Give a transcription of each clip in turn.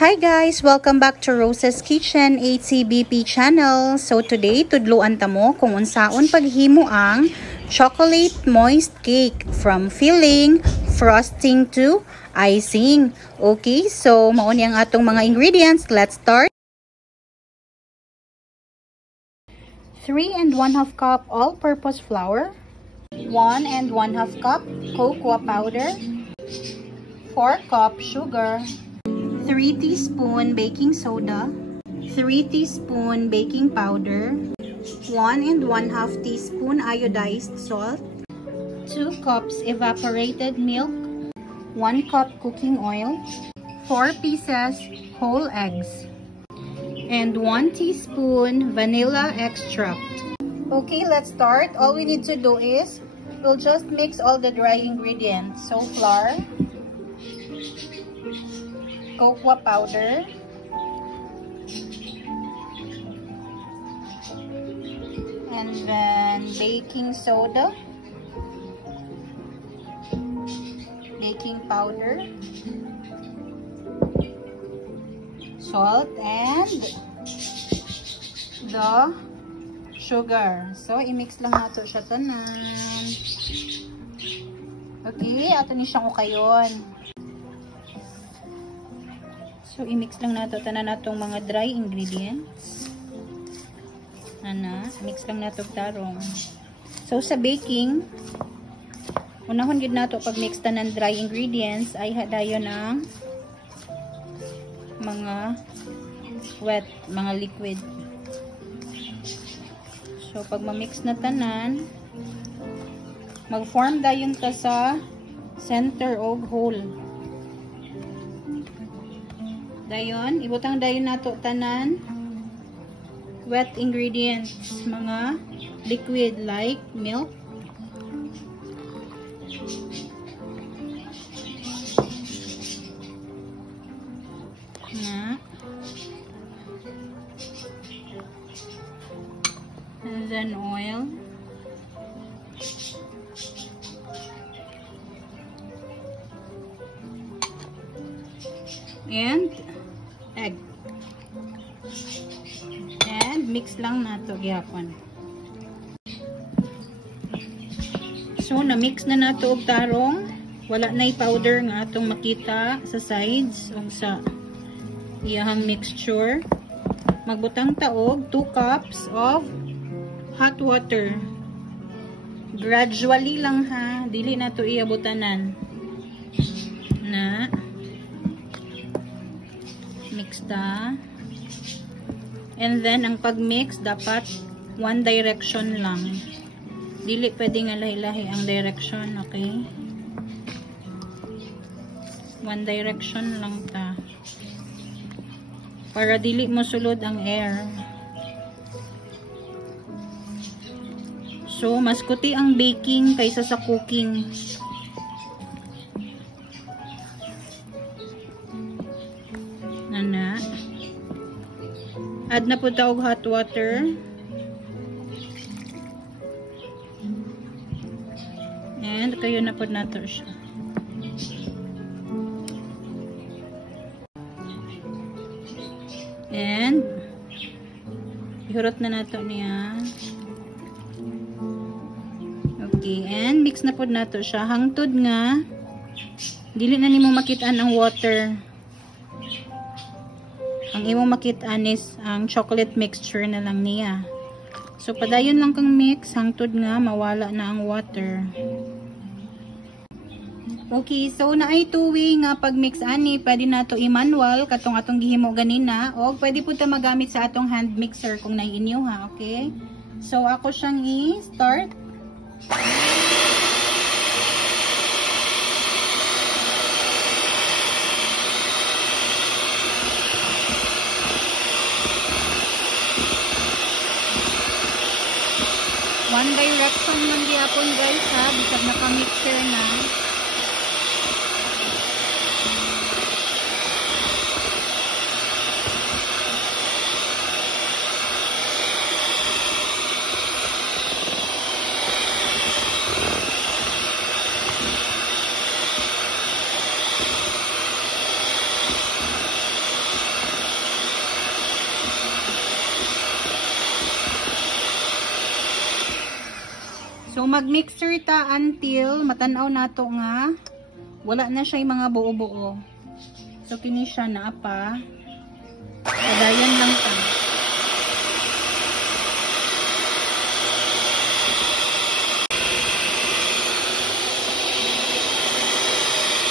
Hi guys! Welcome back to Rosa's Kitchen HCBP channel. So today, tudluan ta mo kung unsaon paghimo ang chocolate moist cake from filling, frosting to icing. Okay, so mao ni ang atong mga ingredients. Let's start. 3 1/2 cup all-purpose flour, 1 1/2 cup cocoa powder, 4 cup sugar, 3 teaspoon baking soda, 3 teaspoon baking powder, 1 1/2 teaspoon iodized salt, 2 cups evaporated milk, 1 cup cooking oil, 4 pieces whole eggs, and 1 teaspoon vanilla extract. Okay, let's start. All we need to do is we'll just mix all the dry ingredients. So flour, cocoa powder, and then baking soda, baking powder, salt, and the sugar. So i-mix lang nato siya tanan. Okay, ato ni siyang ukayon. So, i-mix lang nato tanan natong mga dry ingredients. Mix lang nato tarong. So, sa baking, unahon gid nato pag mix tanan dry ingredients ay hadayon ang mga wet, mga liquid. So, pag ma-mix na tanan, mag-form dayon ta sa center of hole. Dayon, ibutang dayon nato tanan wet ingredients, mga liquid like milk, and then oil, and egg, and mix lang nato gyapon. So na-mix na nato og tarong, wala nay powder nga atong makita sa sides o sa iyahang mixture. Magbutang ta og 2 cups of hot water. Gradually lang ha, dili nato iabutanan. Na mix ta. And then, ang pag-mix, dapat one direction lang. Dili pwedeng lahi-lahi ang direction, okay? One direction lang ta. Para dili mo sulod ang air. So, mas kuti ang baking kaysa sa cooking. Add na po taog hot water. And kayo na po nato siya. And ihurot na nato niya. Okay, and mix na po nato siya hangtod nga dili na nimo makit-an ang water. Ang imo makit-an is ang chocolate mixture na lang niya. So, padayon lang kang mix hangtod nga mawala na ang water. Okay, so naay two-way nga pag-mix ani, pwede nato i-manual katong atong gihimo ganina o pwede po ta magamit sa atong hand mixer kung nai-inyo ha, okay? So, ako siyang i-start. One direction man gyapon guys ha, bisag naka-mixer na. mag-mixer ta until matanaw nato nga wala na siya yung mga buo-buo. So, kini siya na pa. Padayan lang ta.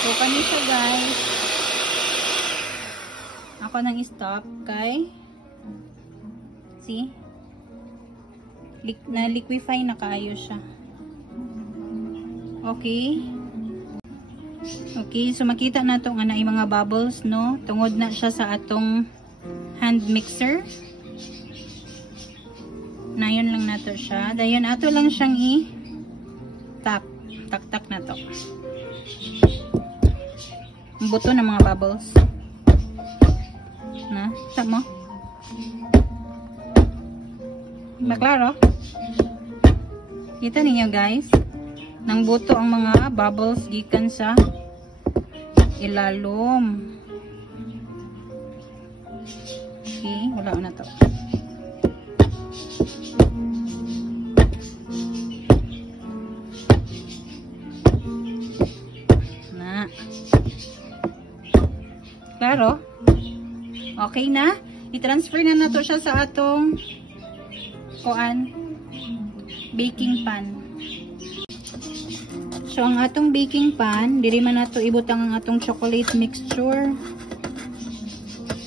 So, kani siya guys. Ako nang stop kay see? Na-liquefy na kaayo siya. Okay. Okay, so makita na ito nga na yung mga bubbles, no? Tungod na siya sa atong hand mixer. Nayon lang nato siya. Dayon ato lang siyang i-tap. Tak-tak na to. Ang buto ng mga bubbles. Na, tap mo. Maklaro? Kita ninyo guys, nang buto ang mga bubbles gikan sa ilalom. Okay, wala na to. Na. Klaro? Okay na? I-transfer na nato siya sa atong baking pan. So, ang atong baking pan, diri man nato ibutang ang atong chocolate mixture.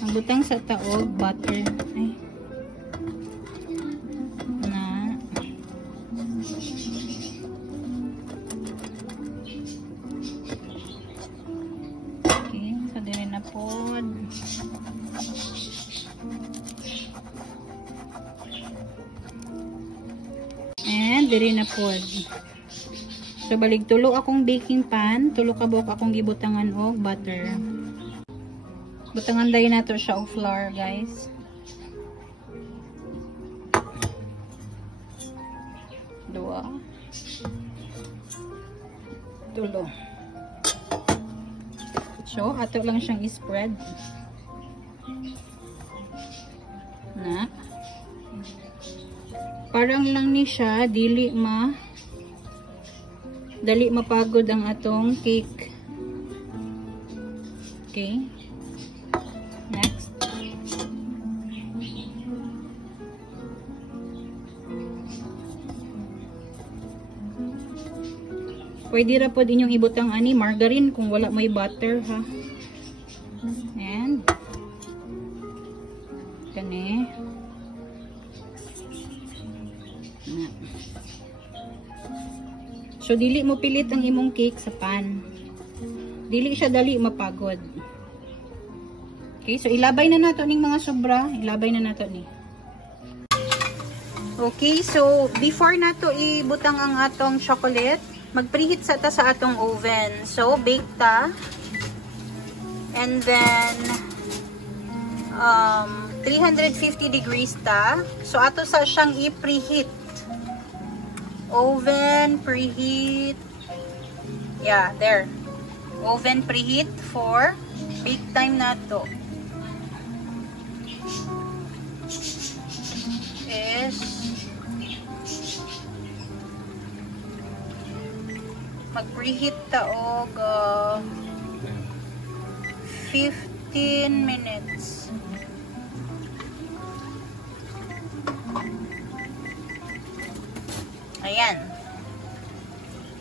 Ang butang sa taog, butter. Ay. Na. Okay, so diri na pod. And diri na pod. So balik tulo akong baking pan, tulo ka buok akong gibutangan og butter. Butangan dayon nato siya og flour, guys. Dua. Tulo. So ato lang siyang i-spread. Na. Parang lang ni siya dili mapagod ang atong cake. Okay. Next. Pwede ra pod inyong ibutang ani margarine kung wala may butter ha. And kani. So, dili mo pilit ang imong cake sa pan. Dili siya dali mapagod. Okay, so ilabay na nato ning mga sobra. Ilabay na nato ni. Okay, so before nato ibutang ang atong chocolate, mag-preheat sa ta sa atong oven. So, bake ta. And then 350 degrees ta. So, ato sa siyang i-preheat. Oven preheat. Yeah, there. Oven preheat for bake time na to. Is mag-preheat ta og 15 minutes. Ayan.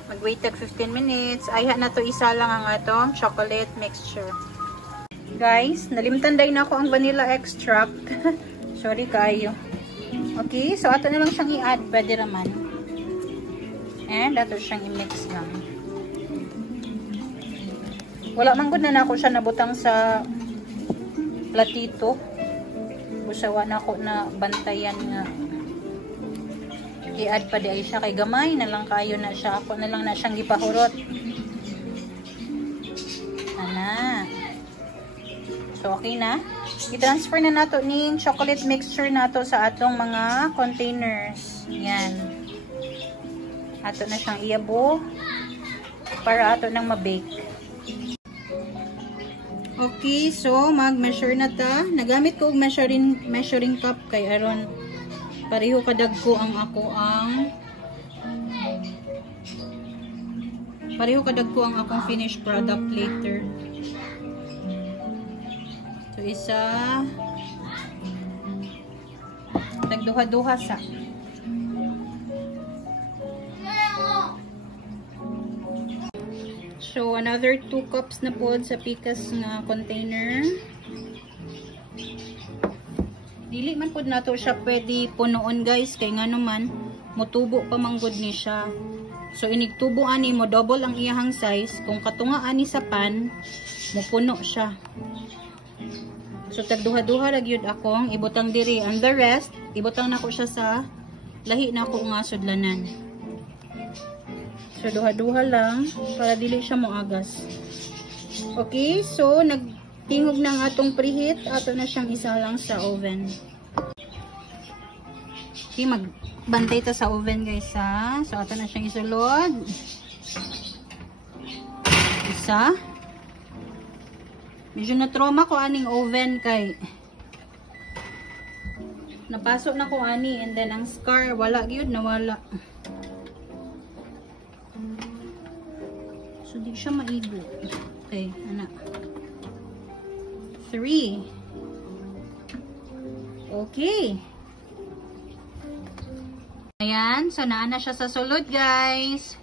Mag-wait tag 15 minutes. Ayha na to isa lang ang atong chocolate mixture. Guys, nalimtan day na ako ang vanilla extract. Sorry kayo. Okay, so ato na lang siyang i-add. Pwede naman. And ato siyang i-mix lang. Wala man gud na ako siya nabutang sa platito. Busawa na ako na bantayan nga. I-add pa di ay siya kay gamay na lang kayo na siya. Ako na lang na siyang gipahurot. Ana. So okay na. I-transfer na nato ning chocolate mixture nato sa atong mga containers. Yan. Ato na siyang iabo para ato nang ma-bake. Okay, so mag-measure na ta. Nagamit ko og measuring cup kay aron pareho kadagko ang ako ang Pareho kadagko ang akong finished product later. So isa nagduha-duha sa. So another 2 cups na pod sa pikas nga container. Dili man pod nato siya pwede punuon guys kay nga naman mutubo pa manggod ni siya. So inigtubo ani mo double ang iyahang size kung katunga ani sa pan mupuno siya. So tagduha-duha ra gyud akong ibutang diri and the rest ibutang nako siya sa lahi nako nga sudlanan. So duha-duha lang para dili siya moagas. Okay, so nagtingog na ang atong preheat, ato na siyang isa lang sa oven. Okay, magbantay ta sa oven guys ha. So ato na siyang isulod. Isa. Medyo na-trauma ko aning oven kay napasok na ko ani and then ang scar wala gyud nawala. So di siya maigo. Okay, ana. 3. Okay. Ayan, so naana siya sa sulod guys.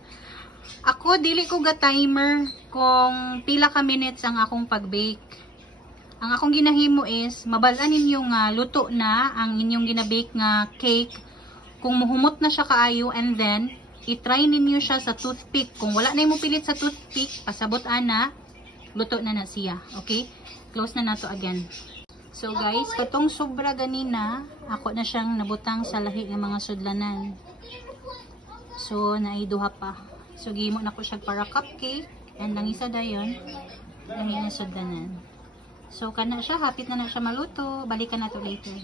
Ako dili ko ga timer kung pila ka minutes ang akong pag-bake. Ang akong ginahimo is mabalaan ninyo nga luto na ang inyong ginabake nga cake. Kung muhumot na siya kaayo and then i-try ninyo siya sa toothpick. Kung wala na mo pilit sa toothpick, pasabot ana, luto na na siya. Okay? Close na nato again. So guys, katong sobra ganina, ako na siyang nabutang sa lahi ng mga sudlanan. So naiduha pa. So gihimo na ko siya para cupcake and ang isa dayon lahi ng sudlanan. So kana siya, hapit na siya maluto. Balikan nato later.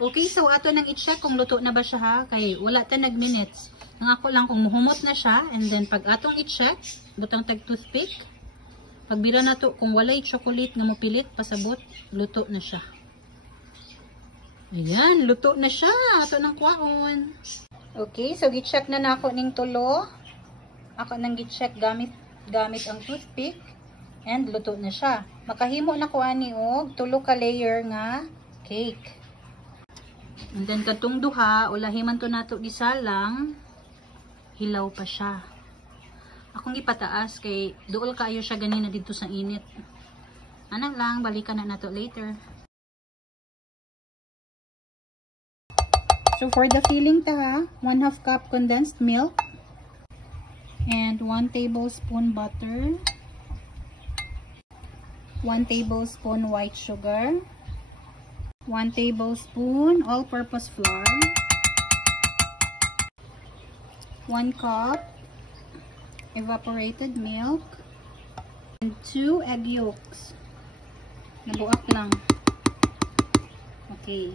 Okay, so ato nang i-check kung luto na ba siya ha, kay wala ta nag-minutes. Ang ako lang kung muhumot na siya and then pag atong i-check, butang tag toothpick. Pagbira na to, kung walay chocolate nga mopilit, pasabot, luto na siya. Ayan, luto na siya. Ato ng kwaon. Okay, so gi-check na nako ning tulo. Ako nang gi-check gamit ang toothpick. And luto na siya. Makahimo na ko ani og tulo ka layer nga cake. And then katong duha, ulahiman to nato gisalang, hilaw pa siya. Akong ipataas kay duol kaayo siya ganina dito sa init. Ana lang, balikan na nato later. So for the filling ta ha, 1/2 cup condensed milk and 1 tablespoon butter, 1 tablespoon white sugar, 1 tablespoon all-purpose flour, 1 cup evaporated milk, and 2 egg yolks. Nabuak lang. Okay.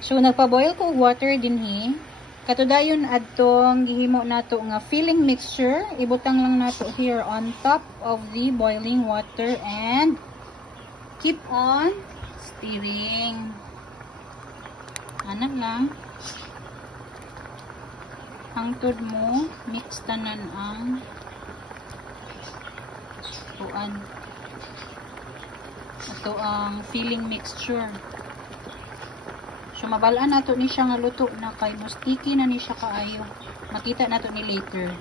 So nagpa-boil ko water dinhi. Katudayon adtong gihimo nato nga filling mixture. Ibutang lang nato here on top of the boiling water and keep on stirring. Anan lang. Hangtod mo mix tanan ang tuan. Ito ang filling mixture. So mabalaan nato ni siya nga luto na kay mustiki na ni siya kaayo. Makita nato ni later.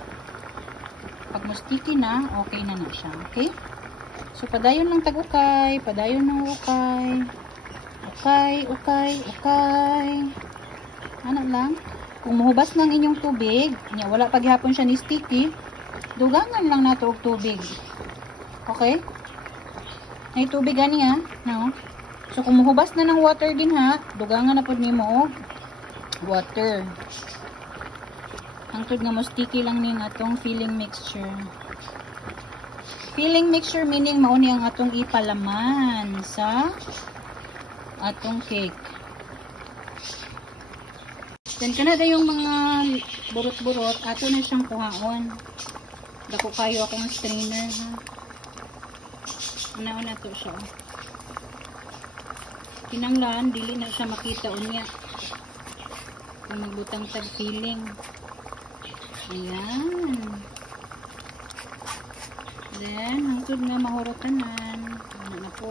Pag mustiki na, okay na siya. Okay? So padayon lang tag-ukay, padayon ng ukay. Okay. Ano lang? Kung mahubas ng inyong tubig, wala paghapon siya ni sticky, dugangan lang nato og tubig. Okay? Ay tubig gani ha, no? So kung mahubas na ng water din ha, dugangan na pod nimo og water. Hangtod nga mo sticky lang ning atong filling mixture. Filling mixture meaning mao ni ang atong ipalaman sa atong cake. Then kana da yung mga burot-burot, ato na siyang kuhaon. Dako kayo akong strainer ha. Una-una to siya. Kinanglan, dili na siya makita unya. Kung magbutang tag filling. Ayan. Then, hangtod nga mahorotanan. Ano na po.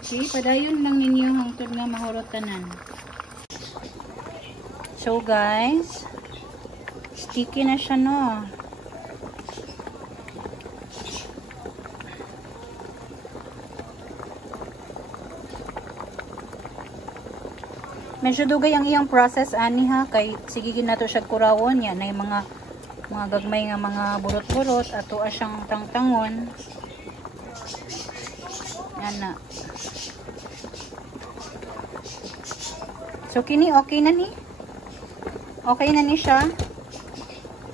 Okay, padayon lang ninyo hangtod nga mahorotanan. So guys, sticky na siya no. Medyo dugay ang iyang process ani ha, kay sige ginato siya kurawon yan na yung mga gagmay nga mga burot-burot ato asyang tangtangon. Yan na. So kini okay na ni. Okay na ni siya.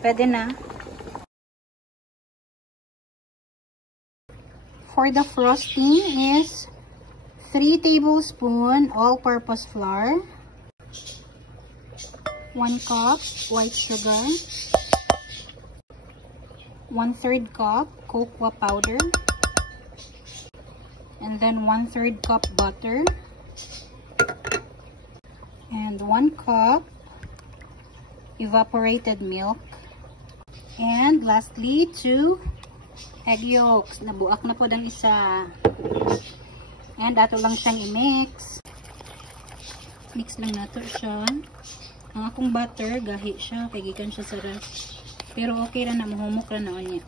Pwede na. For the frosting is 3 tablespoons all-purpose flour, 1 cup white sugar, 1/3 cup cocoa powder, and then 1/3 cup butter, and 1 cup evaporated milk, and lastly 2 egg yolks. Nabuak na po ang isa. And ato lang siyang i-mix. Mix lang nato siya. Ang akong butter, gahi siya. Kaya gikan siya sa ras. Pero okay ra na, mahumok ra na niya.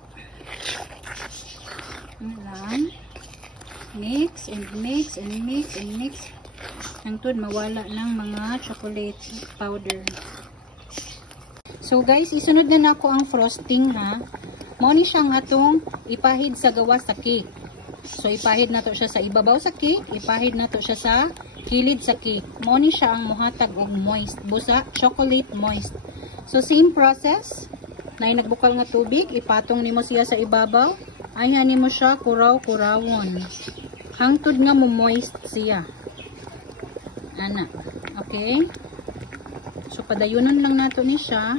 Lang. Mix and mix and mix and mix. Hangtod mawala ng mga chocolate powder. So guys, isunod na nako ang frosting ha. Mao ni siya nga atong ipahid sa gawa sa cake. So ipahid nato siya sa ibabaw sa cake, ipahid nato siya sa kilid sa cake. Mao ni siya ang muhatag og moist, busa chocolate moist. So same process. Nay nagbukal nga tubig, ipatong nimo siya sa ibabaw, ayhan nimo siya kuraw-kurawon. Hangtod nga mo moist siya. Ana. Okay? So padayunon lang nato ni siya.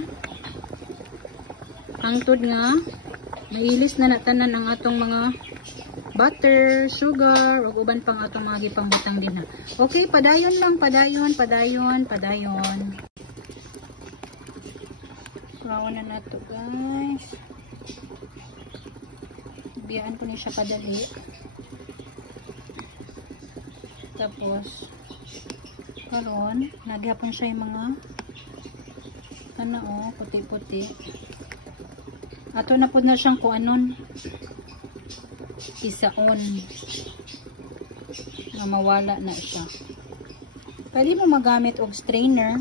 Hangtod nga mailis na natanan ang atong mga butter, sugar, ug uban pang atong mga gipangbutang din ha. Okay, padayon lang, padayon. Kurawon na nato guys. Biyaan ko ni siya kadali. Tapos karon nagyapon siya yung mga puti-puti. Ato na po na siyang kuanon. Isaon na mawala na siya. Pwede mo magamit og strainer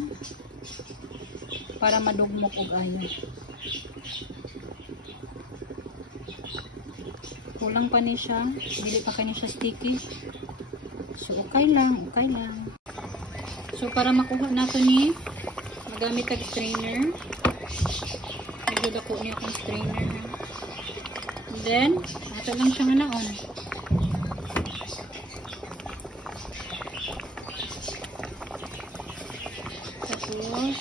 para madugmok og ayo. Kulang pa ni siya, dili pa kani siya sticky. So okay lang. So para makuha nato ni magamit og strainer. Medyo dako niya akong strainer. And then ato lang siyang anaon. Tapos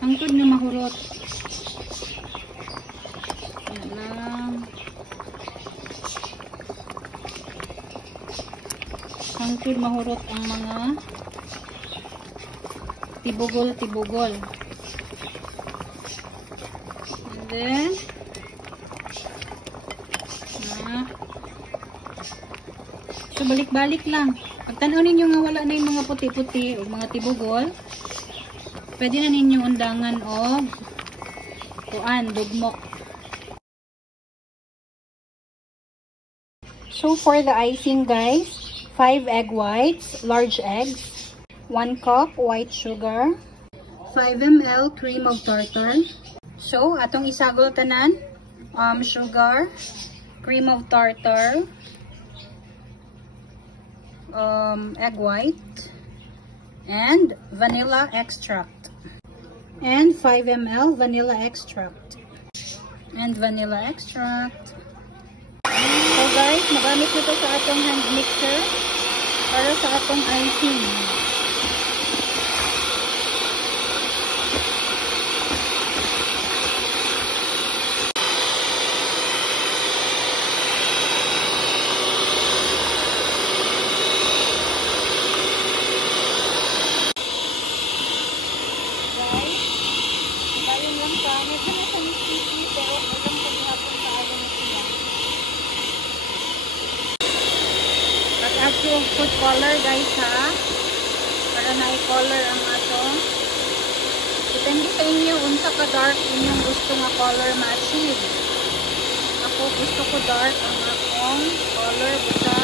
hangtod nga mahurot. Yan lang. Hangtod mahurot ang mga tibugol. And then so balik-balik lang. Pag tanaw ninyo nga wala na yung mga puti-puti o mga tibugol, pwede na ninyo undangan o dugmok. So for the icing guys, 5 egg whites, large eggs, 1 cup white sugar, 5 ml cream of tartar. So atong isagol tanan, sugar, cream of tartar, egg white, and vanilla extract, and 5 ml vanilla extract, and vanilla extract. So guys, magamit nito sa atong hand mixer para sa atong icing. Medyo na siya sticky. ko food color guys ha. Para na-color ang atong. Depende sa inyo unsa ka dark inyong gusto nga color ma-achieve. Ako gusto ko dark ang akong color basta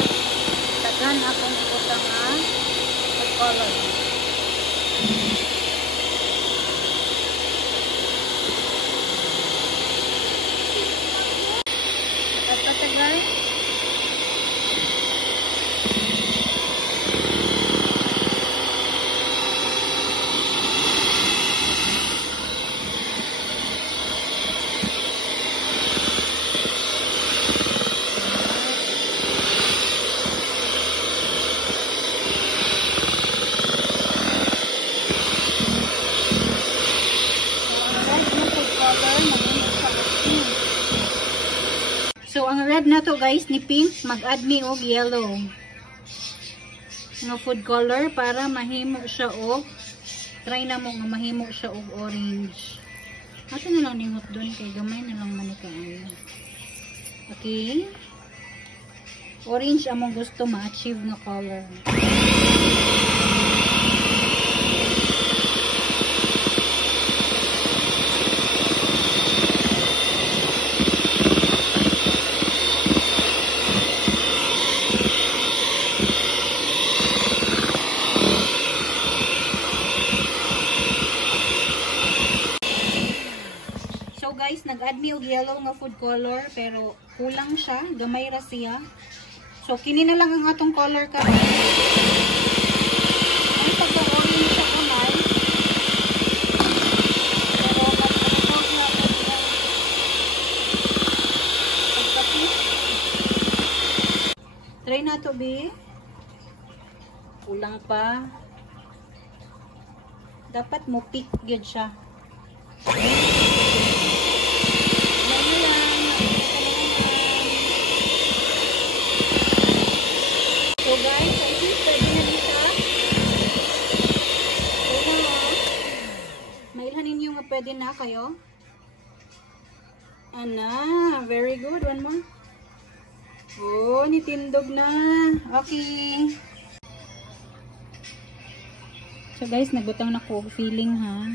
daghan akong ikuta nga food color. Patagal. So, ang red na to guys, ni pink, mag-add me og yellow. Nga food color para mahimo siya og, try na mo nga mahimo siya og orange. Ato na lang nimot doon, kay gamay na lang manikaayo. Okay? Orange among gusto ma-achieve na color. Guys, nag-add me og yellow nga food color pero kulang siya, gamay ra siya. So kini na lang ang atong color karon. Ay pagka-orange siya kamay. Pero mag-report na try na to be. Kulang pa. Dapat mo pick gyud siya. So guys, I think pwede na dito. Mailhanin nyo nga pwede na kayo. Ana, very good. One more. Oh, nitindog na. Okay. So guys, nagbutang na ko feeling ha.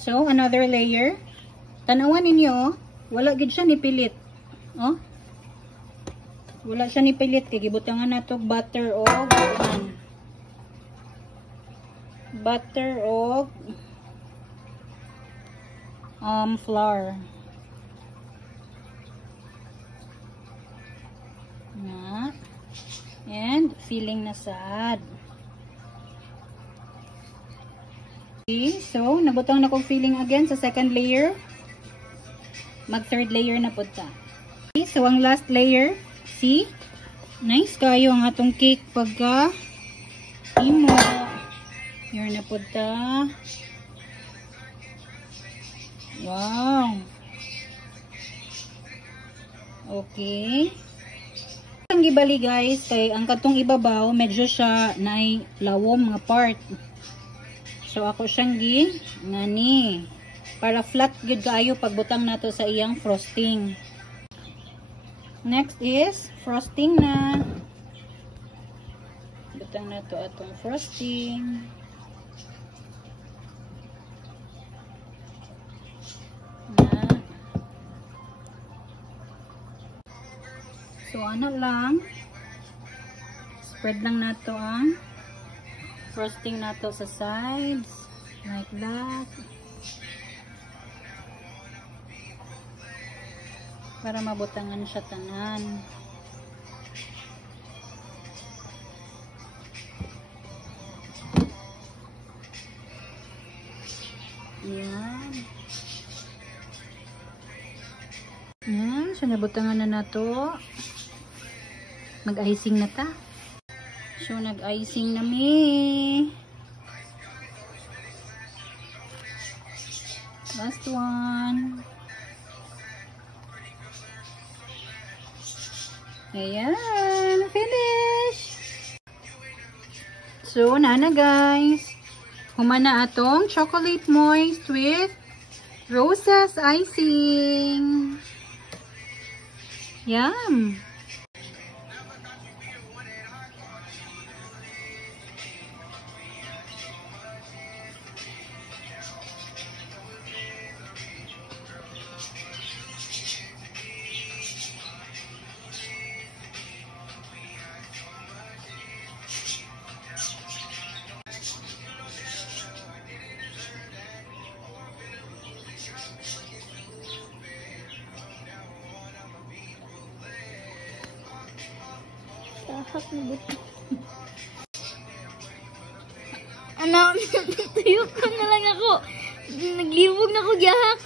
So, another layer. Tanawan ninyo, wala gid siya nipilit. Oh. Wala siya nipilit kay gibutangan nato butter og flour. Na. And filling na sad. Okay, so nabutang na kong filling again sa second layer. Mag third layer na po ta. Okay, so ang last layer, see? Nice kayo ang atong cake pagka imo. Here na po ta. Wow. Okay. Ang gibali guys, kay ang katong ibabaw medyo siya naay lawom nga part. So ako siyang ngani para flat gud kaayo pagbutang nato sa iyang frosting. Next is frosting na. Butang nato atong frosting. Na. So ano lang, spread lang nato ang frosting nato sa sides like that para mabutangan siya tanan. Yan. Yan, so nabutangan na nato. Mag-icing na ta. So, nag-icing na mi. Last one. Ayan. Finish. So, na guys. Humana atong chocolate moist with roses icing. Yum! Tahak na buto. Ano, tuyo ko na lang ako. Naglibog na ako gihak.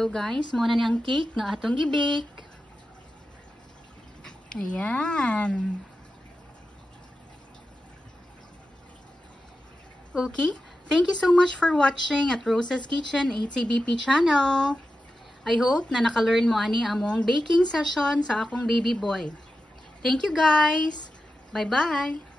So guys, muna ni ang cake na atong gi-bake. Ayan. Okay, thank you so much for watching at Rosa's Kitchen ATBP channel. I hope na naka-learn mo ani among baking session sa akong baby boy. Thank you guys. Bye-bye.